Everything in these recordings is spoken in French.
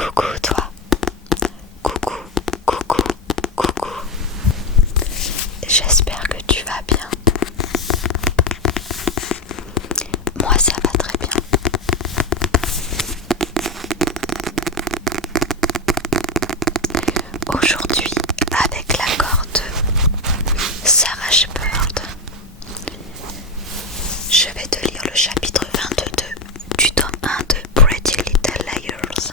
Coucou toi, coucou, coucou, coucou. J'espère que tu vas bien. Moi ça va très bien. Aujourd'hui, avec l'accord de Sarah Shepherd, je vais te lire le chapitre 22 du tome 1 de Pretty Little Liars.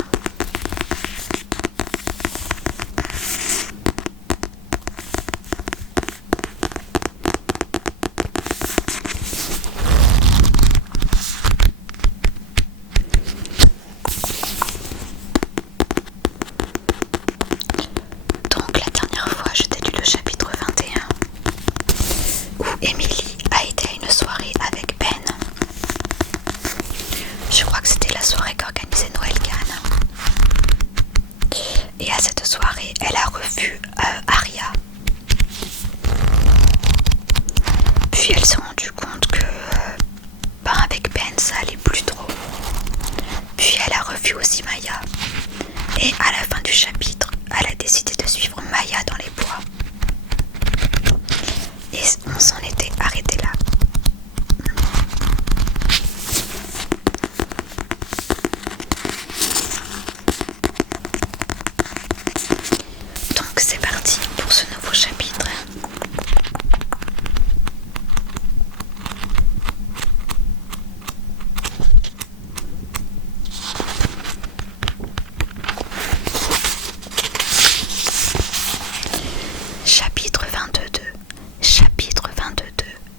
Donc la dernière fois, je t'ai lu le chapitre 21 où Emily a été à une soirée avec Ben. Je crois que c'était la soirée qu'organisait Noël Kahn. Et à cette soirée, elle a revu Aria. Puis elle s'est rendue compte que avec Ben ça allait plus trop. Puis elle a revu aussi Maya. Et à la fin du chapitre, elle a décidé de suivre Maya dans les bois. Et on s'en était arrêté là. Donc c'est parti pour ce nouveau chapitre. Chapitre 22. Chapitre 22.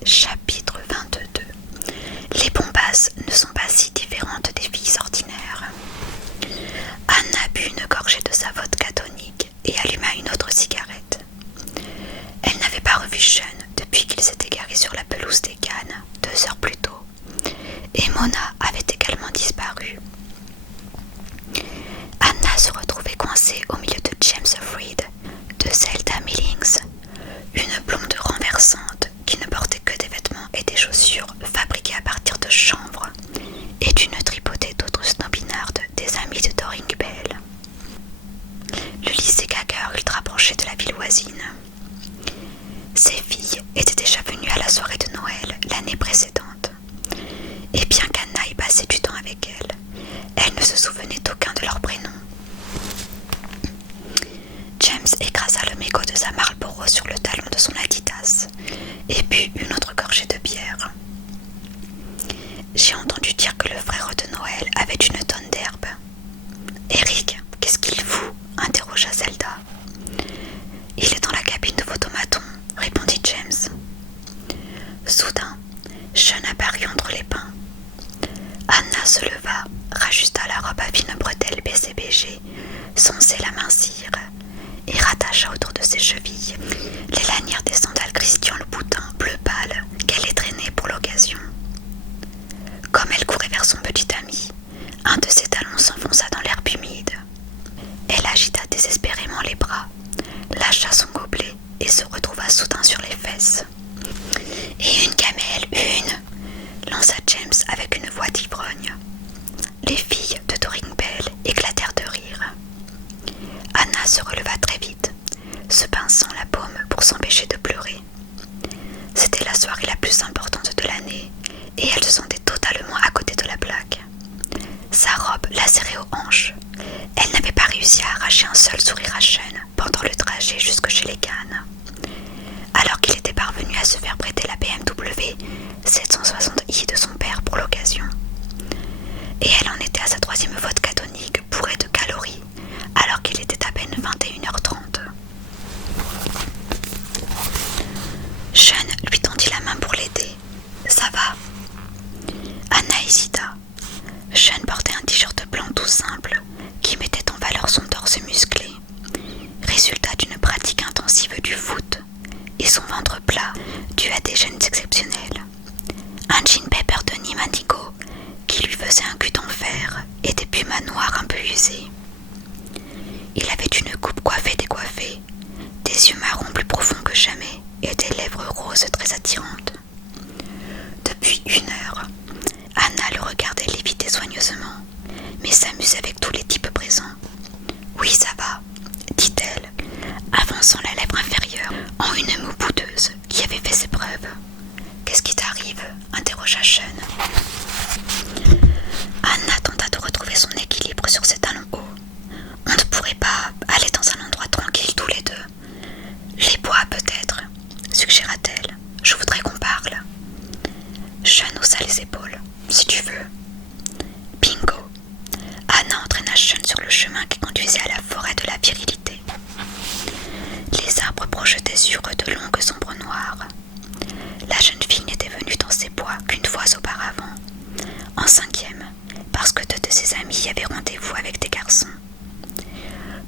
Chapitre 22. Les bombasses ne sont pas si différentes des filles ordinaires. Anna but une gorgée de sa vodka tonique et alluma une autre cigarette. Elle n'avait pas revu Sean depuis qu'il s'était garé sur la pelouse des Cannes 2 heures plus tôt. Et Mona avait également disparu. Anna se retrouvait coincée au milieu de James Freed, de Zelda Millings, une blonde renversante qui ne portait que des vêtements et des chaussures fabriqués à partir de chanvre et d'une tripotée d'autres snobinardes des amis de Doring Bell. Le lycée Gagger ultra branché de la ville voisine. Ces filles étaient déjà venues à la soirée de Noël l'année précédente. Et bien qu'Anna ait passé du temps avec elles, elle ne se souvenait d'aucun de leurs prénoms. James écrasa le mégot de sa Marlboro sur le talon de son Adidas et but une autre gorgée de bière. J'ai entendu dire que le frère de Noël avait une tonne d'herbe. Eric, qu'est-ce qu'il fout? Interrogea Zelda. Il est dans la cabine de photomaton, répondit James. Soudain, Sean apparut entre les pins. Anna se leva, rajusta la robe à fines bretelles BCBG, censée l'amincir, et rattacha autour de ses chevilles les lanières des sandales Christian Louboutin bleu pâle qu'elle ait traînées pour l'occasion. Comme elle courait vers son petit ami, un de ses talons s'enfonça dans l'herbe humide. Elle agita désespérément les bras, lâcha son gobelet et se retrouva soudain sur les fesses. « Et une camelle, une !» lança James avec une voix d'ivrogne. Les filles de Doring Bell éclatèrent de rire. Anna se releva très vite, se pinçant la paume pour s'empêcher de pleurer. C'était la soirée la plus importante de l'année et elle se sentait totalement à côté de la plaque. Sa robe la serrait aux hanches. Elle n'avait pas réussi à arracher un seul sourire à Sean pendant le trajet jusque chez les Cannes. Alors qu'il était parvenu à se faire prêter la BMW 760i de son père pour l'occasion. Et elle en était à sa 3e vodka tonique bourrée de calories, alors qu'il était à peine 21h30. Sean lui tendit la main pour l'aider. « Ça va ?» Anna hésita. Sean portait un t-shirt blanc tout simple qui mettait en valeur son torse musclé, résultat d'une pratique intensive du foot, et son ventre plat dû à des gènes exceptionnels. Un jean pepper de Nîmes indigo qui lui faisait un cul d'enfer et des pumas Oui, ça va, dit-elle, avançant la lèvre inférieure en une moue boudeuse qui avait fait ses preuves. Qu'est-ce qui t'arrive? Interrogea Sean. Anna tenta de retrouver son équilibre sur ses talons hauts. On ne pourrait pas aller dans un endroit tranquille tous les deux. Les bois peut-être, suggéra-t-elle. Je voudrais qu'on parle. Sean haussa les épaules. Si tu veux. Bingo. Anna entraîna Sean sur le chemin qui conduisait à la forêt de la virilité. Les arbres projetaient sur eux de longues ombres noires. La jeune fille n'était venue dans ces bois qu'une fois auparavant, en 5e, parce que 2 de ses amis avaient rendez-vous avec des garçons.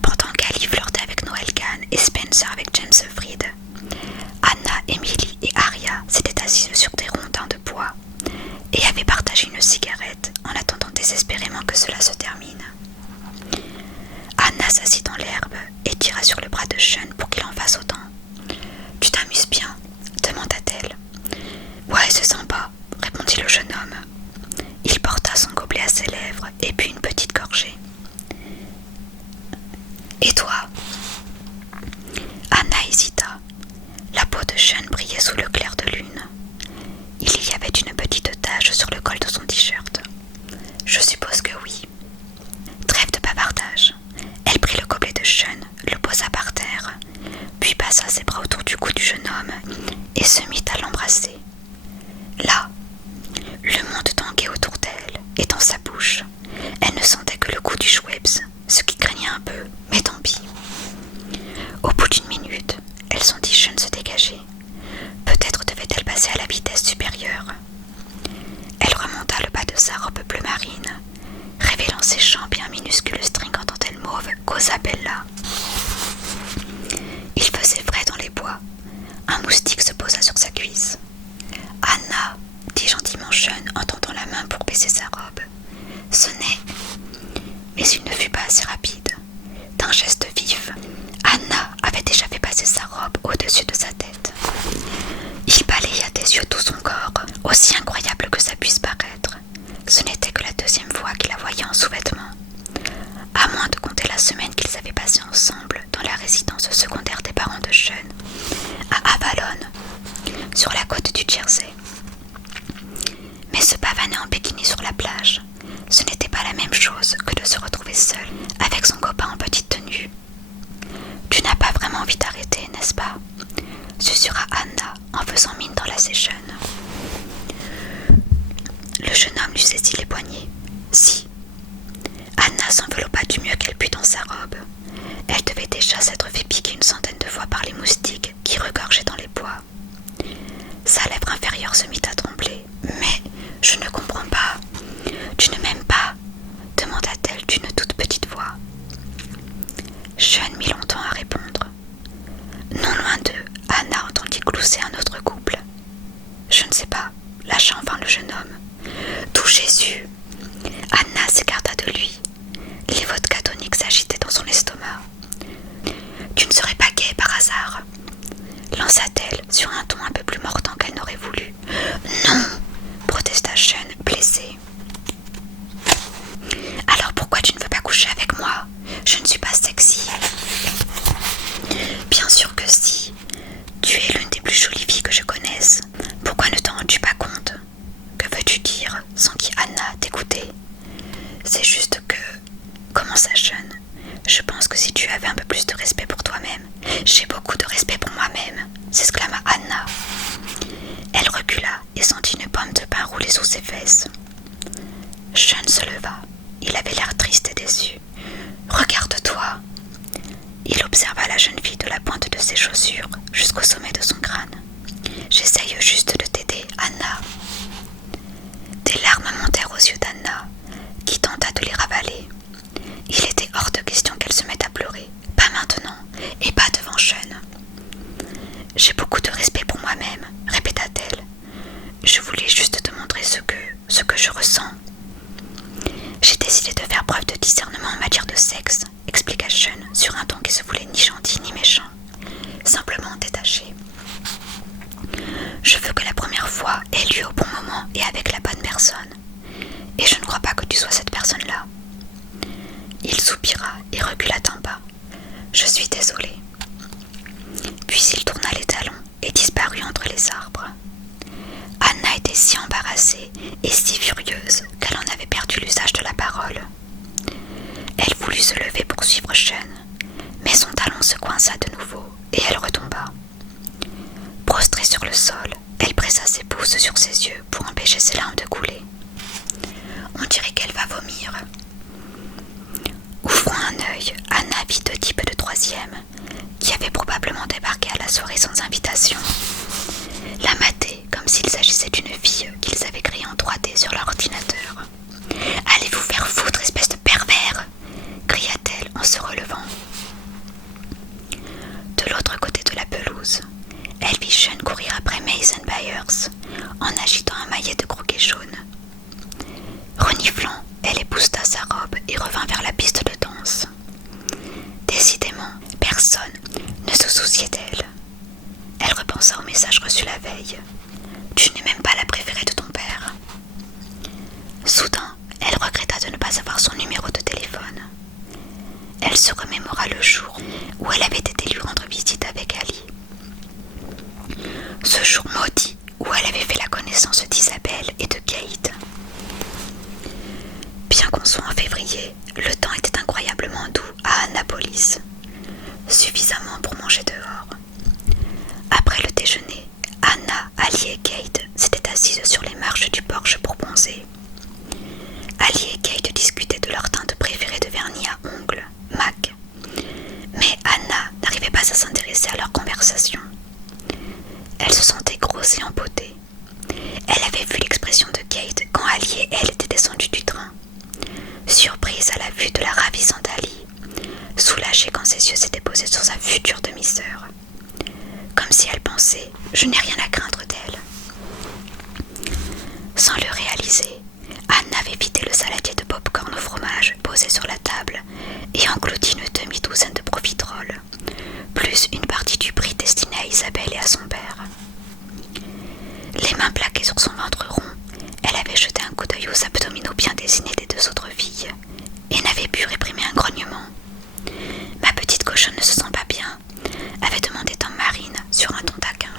Pendant qu'Ali flirtait avec Noel Kahn et Spencer avec James Fried, Anna, Emily et Aria s'étaient assises sur des rondins de bois et avaient partagé une cigarette en attendant désespérément que cela se termine. Anna s'assit dans l'herbe et tira sur le bras de Sean pour qu'il en fasse autant. « Tu t'amuses bien ?» demanda-t-elle. « Ouais, c'est sympa », répondit le jeune homme. Il porta son gobelet à ses lèvres et but une petite gorgée. « Et toi ?» Anna hésita. La peau de Sean brillait sous le clair de lune. Il y avait une petite tache sur le col de son t-shirt. « Je suppose que oui. » Trêve de bavardage. Elle prit le gobelet de Sean, le posa par terre, puis passa ses bras autour du cou du jeune homme et se mit à l'embrasser. Là, le monde tanguait autour d'elle et dans sa bouche. Elle ne sentait que le goût du Schweppes, ce qui craignait un peu, mais tant pis. Au bout d'une minute, elle sentit Sean se dégager. Peut-être devait-elle passer à la vitesse supérieure. Elle remonta le bas de sa robe bleu marine, révélant ses jambes et un minuscule string en dentelle mauve qu'osa Bella. Il faisait frais dans les bois. Un moustique se posa sur sa cuisse. « Anna !» dit gentiment Sean en tendant la main pour baisser sa robe. Ce n'est... Mais il ne fut pas assez rapide. D'un geste vif, Anna avait déjà fait passer sa robe au-dessus de sa tête. Il balaya des yeux tout son corps, aussi incroyable que ça puisse paraître. Ce n'était que la 2e fois qu'il la voyait en sous-vêtements. À moins de compter la semaine qu'ils avaient passée ensemble dans la résidence secondaire des parents de Sean, à Avalon, sur la côte du Jersey. Mais se pavaner en bikini sur la plage, ce n'était pas la même chose que de se retrouver seule avec son copain en petite tenue. « Tu n'as pas vraiment envie d'arrêter, n'est-ce pas ?» susurra Anna en faisant mine d'enlacer Sean. Le jeune homme lui saisit les poignets. « Si. » Anna s'enveloppa du mieux qu'elle put dans sa robe. Elle devait déjà s'être fait piquer une centaine de fois par les moustiques qui regorgeaient dans les bois. Sa lèvre inférieure se mit à trembler. « Mais je ne comprends pas. Tu ne m'aimes pas ?» demanda-t-elle d'une toute petite voix. Sean mit longtemps à répondre. Non loin d'eux, Anna entendit glousser un autre couple. « Je ne sais pas », lâcha enfin le jeune homme. « Tout Jésus !» Anna s'écarta de lui. Les vodkas toniques s'agitaient dans son estomac. « Tu ne serais pas gaie par hasard ?» lança-t-elle sur un ton un peu plus mordant qu'elle n'aurait voulu. « Non !» protesta Sean, blessé. « Alors pourquoi tu ne veux pas coucher avec moi? Je ne suis pas sexy. » Bien sûr que si. Tu es l'une des plus jolies filles que je connaisse. Pourquoi ne t'en rends-tu pas compte? Que veux-tu dire? S'enquit Anna, dégoûtée. C'est juste que... commença Sean. Je pense que si tu avais un peu plus de respect pour toi-même... J'ai beaucoup de respect pour moi-même, s'exclama Anna. Elle recula et sentit une pomme de pain rouler sous ses fesses. Sean se leva. Il avait l'air triste et déçu. « Regarde-toi !» Il observa la jeune fille de la pointe de ses chaussures jusqu'au sommet de son crâne. « J'essaye juste de t'aider, Anna. » Des larmes montèrent aux yeux d'Anna, qui tenta de les ravaler. Il était hors de question qu'elle se mette à pleurer. Pas maintenant, et pas devant Sean. « J'ai beaucoup de respect pour moi-même, » répéta-t-elle. « Je voulais juste te montrer ce que je ressens. » J'ai décidé de faire preuve de discernement en matière de sexe, expliqua Sean sur un ton qui se voulait ni gentil ni méchant, simplement détaché. Je veux que la première fois ait lieu au bon moment et avec la bonne personne. Et je ne crois pas que tu sois cette personne-là. Il soupira et recula d'un pas. suis désolé. » Puis il tourna les talons et disparut entre les arbres. Anna était si embarrassée et si furieuse qu'elle en avait perdu l'usage de la parole. Elle voulut se lever pour suivre Sean, mais son talon se coinça de nouveau et elle retomba. Prostrée sur le sol, elle pressa ses pouces sur ses yeux pour empêcher ses larmes de couler. On dirait qu'elle va vomir. Ouvrant un œil, Anna vit deux types de troisième, qui avaient probablement débarqué à la soirée sans invitation. La mataient comme s'il s'agissait d'une fille qu'ils avaient créée en 3D sur leur ordinateur. « Allez vous faire foutre, espèce de pervers !» cria-t-elle en se relevant. De l'autre côté de la pelouse, elle vit Sean courir après Mason Byers en agitant un maillet de croquet jaune. Reniflant, elle épousseta sa robe et revint vers la piste de danse. Décidément, personne ne se souciait d'elle. Elle repensa au message reçu la veille. « Tu n'es même pas la préférée de ton père. » Soudain, elle regretta de ne pas avoir son numéro de téléphone. Elle se remémora le jour où elle avait été lui rendre visite avec Ali. Ce jour maudit où elle avait fait la connaissance d'Isabelle et de Kate. Bien qu'on soit en février, le temps était incroyablement doux à Annapolis, suffisamment pour manger dehors. Après le déjeuner, Anna, Ali et Kate s'étaient assises sur les marches du porche pour bronzer. Ali et Kate discutaient de leur teinte préférée de vernis à ongles, MAC. Mais Anna n'arrivait pas à s'intéresser à leur conversation. Elle se sentait grosse et empotée. Elle avait vu l'expression de Kate quand Ali et elle étaient descendus du train. Surprise à la vue de la ravissante Ali, soulagée quand ses yeux s'étaient posés sur sa future demi-sœur. Comme si elle pensait « Je n'ai rien à craindre d'elle ». Sans le réaliser, Anne avait vidé le saladier de pop-corn au fromage posé sur la table et englouti une demi-douzaine de profiteroles, plus une partie du prix destiné à Isabelle et à son père. Les mains plaquées sur son ventre rond, elle avait jeté un coup d'œil aux abdominaux bien dessinés des deux autres filles et n'avait pu réprimer un grognement. « Ma petite cochonne ne se sent pas bien », avait demandé Tom Marine sur un ton taquin.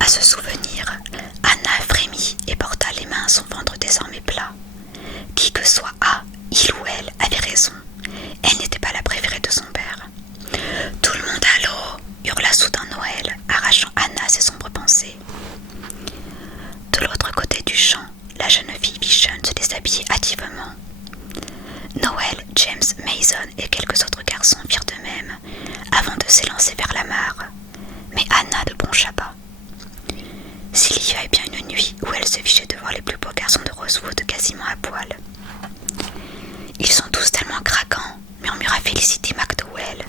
À ce souvenir, Anna frémit et porta les mains à son ventre désormais plat. Qui que soit il ou elle avait raison. Elle n'était pas la préférée de son père. « Tout le monde à l'eau !» hurla soudain Noël, arrachant Anna à ses sombres pensées. De l'autre côté du champ, la jeune fille vit Sean se déshabiller hâtivement. Noël, James, Mason et quelques autres garçons firent de même, avant de s'élancer vers la mare. Mais Anna ne broncha pas. S'il y avait bien une nuit où elle se fichait de voir les plus beaux garçons de Rosewood quasiment à poil. « Ils sont tous tellement craquants !» murmura Felicity McDowell,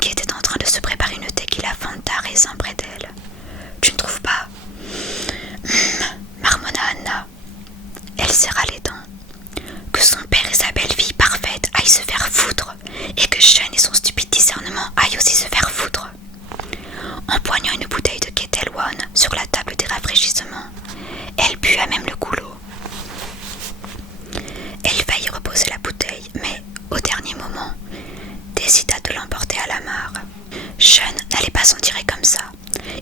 qui était en train de se préparer une tequila Fanta raisin près d'elle. « Tu ne trouves pas ?» marmonna Anna. Elle serra les dents. Que son père et sa belle-fille parfaite aillent se faire foutre, et que Sean et son stupide discernement aillent aussi se faire foutre. Empoignant une bouteille de Ketel One sur la table des rafraîchissements, elle but à même le goulot. Elle faillit reposer la bouteille, mais, au dernier moment, décida de l'emporter à la mare. Sean n'allait pas s'en tirer comme ça.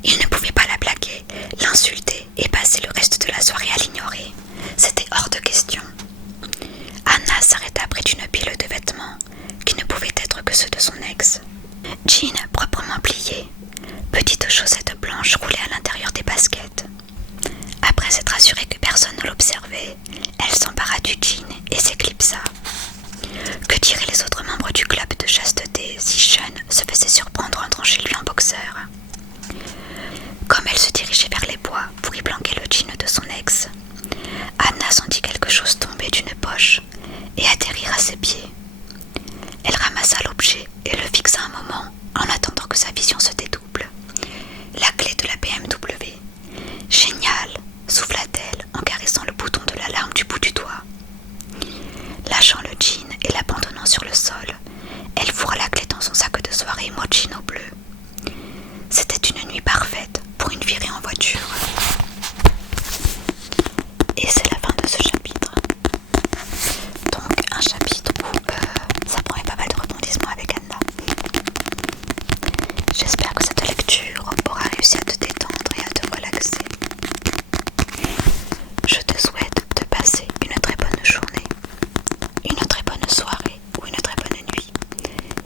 Il ne pouvait pas la plaquer, l'insulter et passer le reste de la soirée à l'ignorer. C'était hors de question. Anna s'arrêta près d'une pile de vêtements, qui ne pouvaient être que ceux de son ex. Jean proprement plié, petite chaussette blanche roulée à l'intérieur des baskets. Après s'être assurée que personne ne l'observait, elle s'empara du jean et s'éclipsa. Que diraient les autres membres du club de chasteté si Sean se faisait surprendre entrant chez lui en boxeur? Comme elle se dirigeait vers les bois pour y planquer le jean de son ex, Anna sentit quelque chose tomber d'une poche et atterrir à ses pieds. Elle ramassa l'objet et le fixa un moment en attendant que sa vision se dédouble. La clé de la BMW. Génial, souffla-t-elle en caressant le bouton de l'alarme du bout du doigt. Lâchant le jean et l'abandonnant sur le sol, elle fourra la clé dans son sac de soirée mochino bleu. C'était une nuit parfaite pour une virée en voiture. Et c'est la fin de ce chapitre. Donc un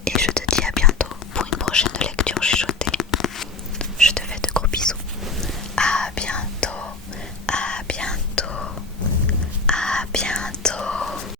et je